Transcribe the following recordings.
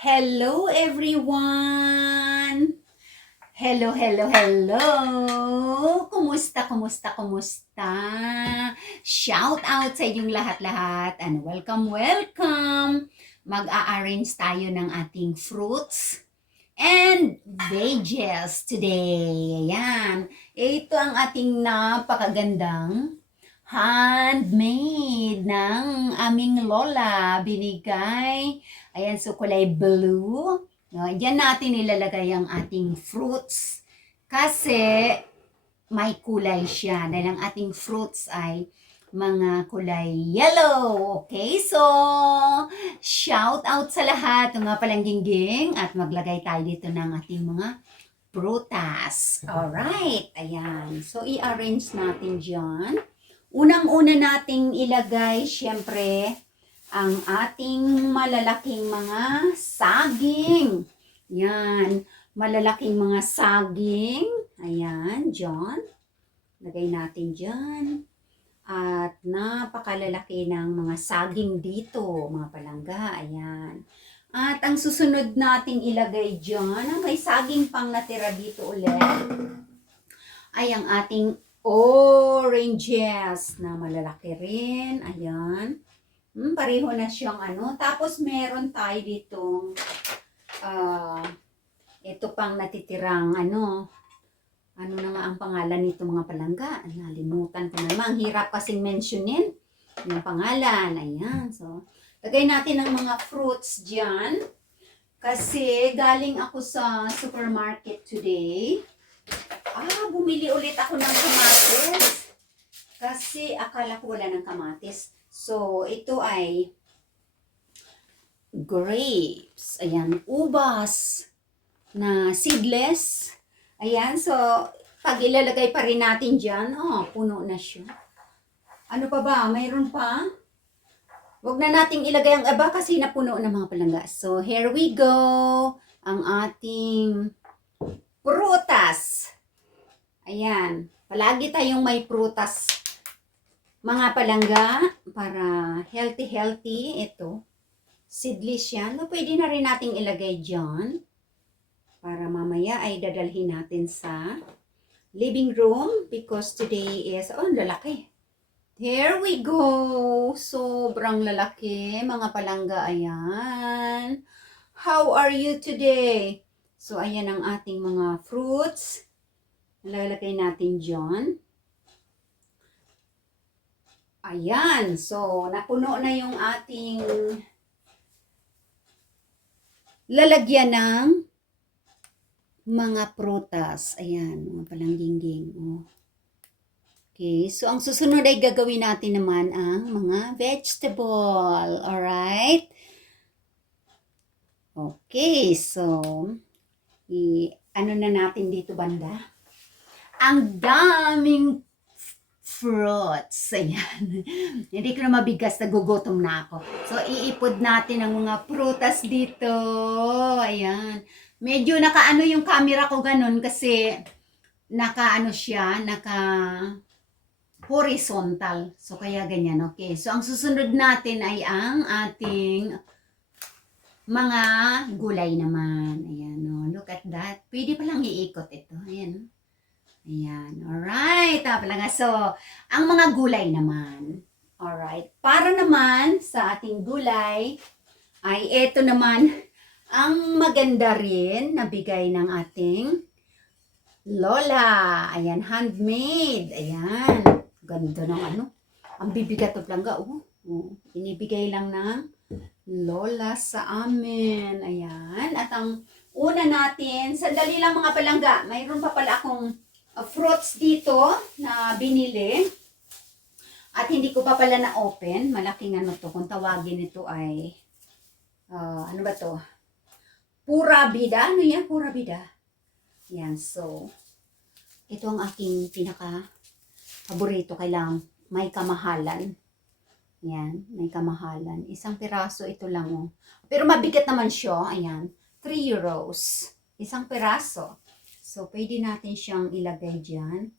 Hello everyone! Hello, hello, hello! Kumusta, kumusta, kumusta? Shout out sa inyong lahat-lahat and welcome, welcome! Mag-a-arrange tayo ng ating fruits and veggies today. Ayan. Ito ang ating napakagandang handmade ng aming lola. Binigay. Ayan, so kulay blue. No, diyan natin ilalagay ang ating fruits. Kasi may kulay siya. Dahil ang ating fruits ay mga kulay yellow. Okay, so shout out sa lahat ng mga palangging at maglagay tayo dito ng ating mga prutas. Alright, ayan. So i-arrange natin dyan. Unang-una nating ilagay, syempre, ang ating malalaking mga saging. Yan, malalaking mga saging. Ayan, dyan. Lagay natin dyan. At napakalalaki ng mga saging dito, mga palangga. Ayan. At ang susunod nating ilagay dyan, may saging pang natira dito ulit, ay ang ating oranges na malalaki rin. Ayan. Pareho na siyang ano. Tapos meron tayo ditong ito pang natitirang ano na nga ang pangalan nito mga palangga. Nalimutan ko naman. Hirap kasing mentionin yung pangalan. Ayan. So, lagay natin ang mga fruits dyan. Kasi galing ako sa supermarket today. Bumili ulit ako ng kamatis. Kasi akala ko wala ng kamatis. So, ito ay grapes. Ayan, ubas na seedless. Ayan, so, pag ilalagay pa rin natin dyan, puno na siya. Ano pa ba? Mayroon pa? Huwag na nating ilagay ang aba kasi napuno na mga palangga. So, here we go. Ang ating prutas. Ayan. Palagi tayong may prutas, mga palangga, para healthy. Ito. Seedless yan. Pwede na rin nating ilagay dyan. Para mamaya ay dadalhin natin sa living room. Because today is, lalaki. Here we go. Sobrang lalaki, mga palangga. Ayan. How are you today? So, ayan ang ating mga fruits. Lalagay natin dyan. Ayan. So, napuno na yung ating lalagyan ng mga prutas. Ayan, mga palangging. Okay. So, ang susunod ay gagawin natin naman ang mga vegetable. Alright? Okay. So, ano na natin dito banda? Ang daming fruits. Ayan. Hindi ko na mabigas, nagugutom na ako. So, iipod natin ang mga prutas dito. Ayan. Medyo nakaano yung camera ko ganun kasi nakaano siya, horizontal. So, kaya ganyan. Okay. So, ang susunod natin ay ang ating mga gulay naman. Ayan. Look at that. Pwede palang iikot ito. Ayan. Ayan. Alright. So, ang mga gulay naman. Alright. Para naman sa ating gulay, ay ito naman ang maganda rin na bigay ng ating lola. Ayan. Handmade. Ayan. Ganda ng ano. Ang bibigat o plangga. Inibigay lang ng lola sa amin. Ayan. At ang una natin, sandali lang mga palangga. Mayroon pa pala akong fruits dito na binili at hindi ko pa pala na-open. Malaking ano to, kung tawagin ito ay ano ba to? Pura Vida. Ano yan? Pura Vida. Yan, so ito ang aking pinaka paborito. Kailangan may kamahalan. Yan, may kamahalan. Isang piraso ito lang. Pero mabigat naman siya. Ayan, 3 euros. Isang piraso. So, pwede natin siyang ilagay dyan.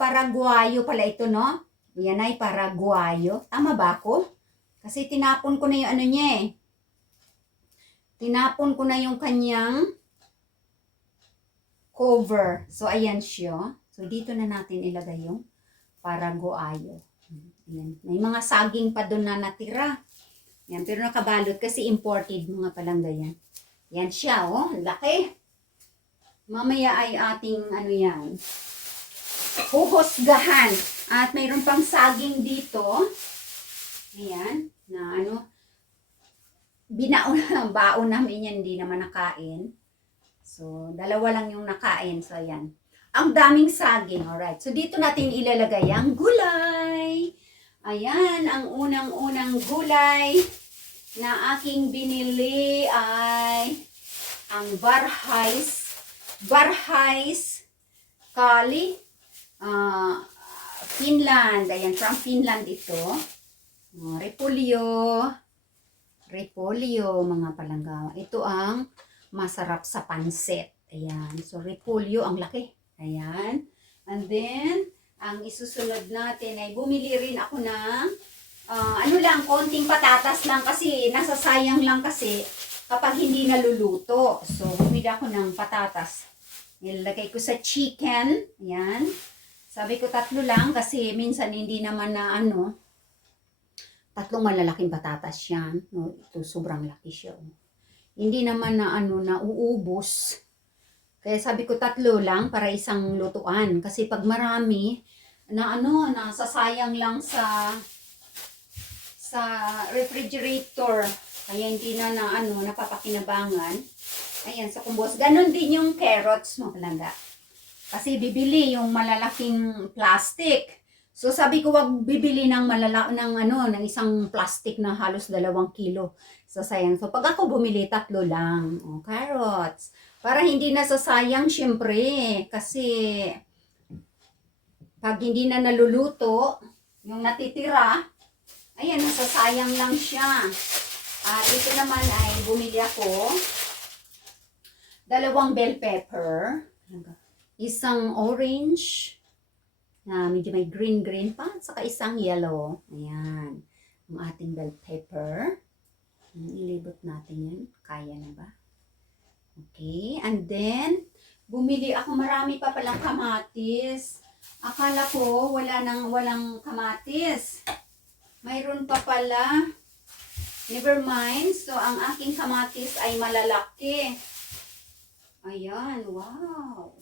Paraguayo pala ito, no? Yan ay Paraguayo. Tama ba ako? Kasi tinapon ko na yung ano niya eh. tinapon ko na yung kanyang cover. So, ayan siya. So, dito na natin ilagay yung paraguayo. Ayan. May mga saging pa doon na natira. Yan, pero nakabalot kasi imported mga palangga yan. Yan siya, oh. Laki. Mamaya ay ating, ano yan, huhusgahan. At mayroon pang saging dito. Ayan, na ano, baon namin yan, hindi naman nakain. So, dalawa lang yung nakain. So, ayan. Ang daming saging. Alright. So, dito natin ilalagay ang gulay. Ayan, ang unang-unang gulay na aking binili ay ang Varhais Kali. Finland. Ayan, from Finland ito. Repolyo, mga palangga. Ito ang masarap sa pansit. Ayan. So, repolyo, ang laki. Ayan. And then, ang isusunod natin ay bumili rin ako ng konting patatas lang kasi nasasayang lang kasi kapag hindi naluluto. So, bumili ako ng patatas. Nilagay ko sa chicken. Ayan. Sabi ko 3 lang kasi minsan hindi naman na 3 malalaking patatas yan. No, ito sobrang laki siya. Hindi naman na na uubos. Kaya sabi ko 3 lang para isang lutuan. Kasi pag marami, nasasayang lang sa refrigerator. Kaya hindi na napapakinabangan. Ayan, sa kumbos. Ganon din yung carrots mo talaga. Kasi bibili yung malalaking plastic. So sabi ko wag bibili ng ng isang plastic na halos 2 kilo. Sayang. So pag ako bumili 3 lang. Carrots. Para hindi nasasayang syempre. Kasi pag hindi na naluluto, yung natitira, ayan, nasasayang lang siya. Ito naman ay bumili ako 2 bell pepper. Isang orange na medyo may green pa, saka isang yellow. Ayan, ang ating bell pepper. Ilibot natin yan. Kaya na ba? Okay, and then, bumili ako, marami pa palang kamatis. Akala ko walang kamatis. Mayroon pa pala. Never mind. So, ang aking kamatis ay malalaki. Ayan, wow.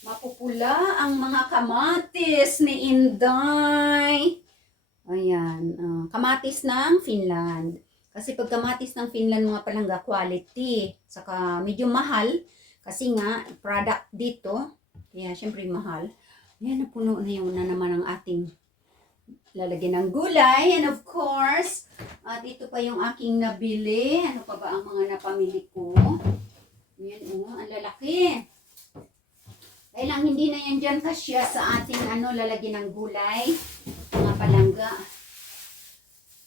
Mapupula ang mga kamatis ni Inday. Ayan, kamatis ng Finland. Kasi pag kamatis ng Finland, mga palangga, quality. Saka medyo mahal. Kasi nga, product dito. Kaya syempre mahal. Ayan, napuno na yun na naman ang ating lalagyan ng gulay. And of course, at ito pa yung aking nabili. Ano pa ba ang mga napamili ko? Ayan, ang lalaki. Kailang hindi na yan dyan kasya sa ating lalagyan ng gulay, mga palangga.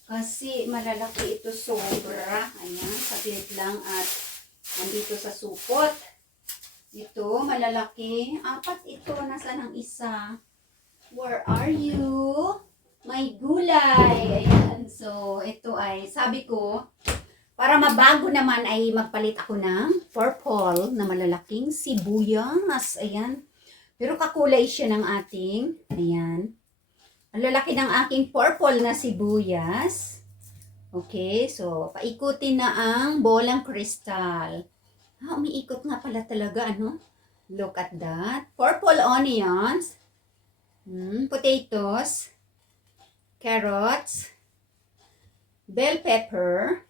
Kasi malalaki ito sobra. Ayan, saglit lang at nandito sa supot. Ito, malalaki. 4 ito. Nasaan ang isa? Where are you? May gulay. Ayan, so ito ay, sabi ko, para mabago naman ay magpalit ako ng purple na malalaking sibuyas. Ayan. Pero kakulay siya ng ating. Ayan. Ang lalaki ng aking purple na sibuyas. Okay. So, paikutin na ang bolang kristal. Umiikot nga pala talaga. Look at that. Purple onions. Potatoes. Carrots. Bell pepper.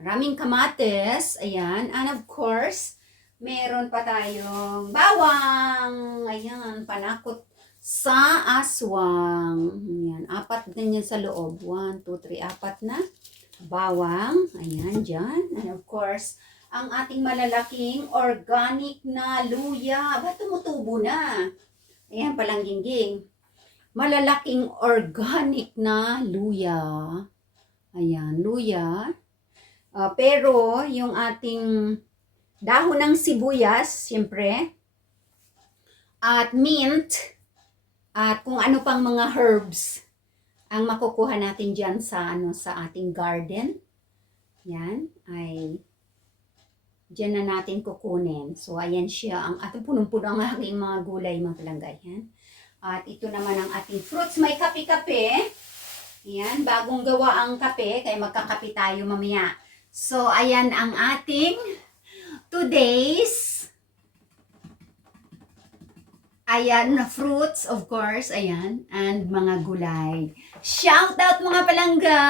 Maraming kamatis, ayan, and of course, meron pa tayong bawang, ayan, panakot sa aswang, ayan, 4 din yan sa loob, 1, 2, 3, 4 na bawang, ayan, dyan, and of course, ang ating malalaking organic na luya, tumutubo na, ayan, palang gingging, malalaking organic na luya, ayan, luya. Pero yung ating dahon ng sibuyas, siyempre, at mint, at kung ano pang mga herbs ang makukuha natin dyan sa ating garden. Yan, ay diyan na natin kukunin. So, ayan siya. Ang ating punong-puno ang aking mga gulay, mga palangga. Yan. At ito naman ang ating fruits. May kape-kape. Yan, bagong gawa ang kape, kaya magkakape tayo mamaya. So, ayan ang ating today's fruits, of course, ayan, and mga gulay. Shout out mga palangga!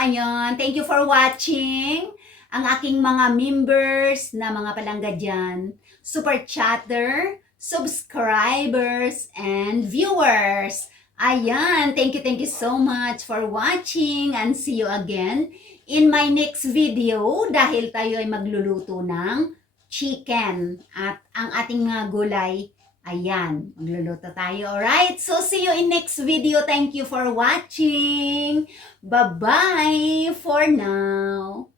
Ayan, thank you for watching. Ang aking mga members na mga palangga dyan, super chatter, subscribers, and viewers. Ayan, thank you so much for watching and see you again in my next video dahil tayo ay magluluto ng chicken at ang ating mga gulay. Ayan, magluluto tayo. Alright, so see you in next video. Thank you for watching. Bye-bye for now.